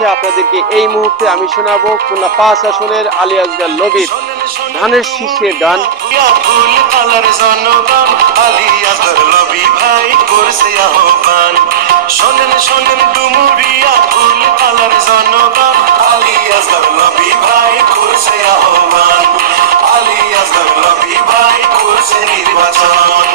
শেষে আপনাদেরকে এই মুহূর্তে আমি শোনাবো খুলনা 5 আসনের আলী আসগর লবির ধানের শীষের গান। শোনেন শোনেন ডুমুরিয়া ফুল কালার জনগণ, আলী আসগর লবি ভাই করছে আহ্বান, আলী আসগর লবি ভাই করছে নির্বাচন।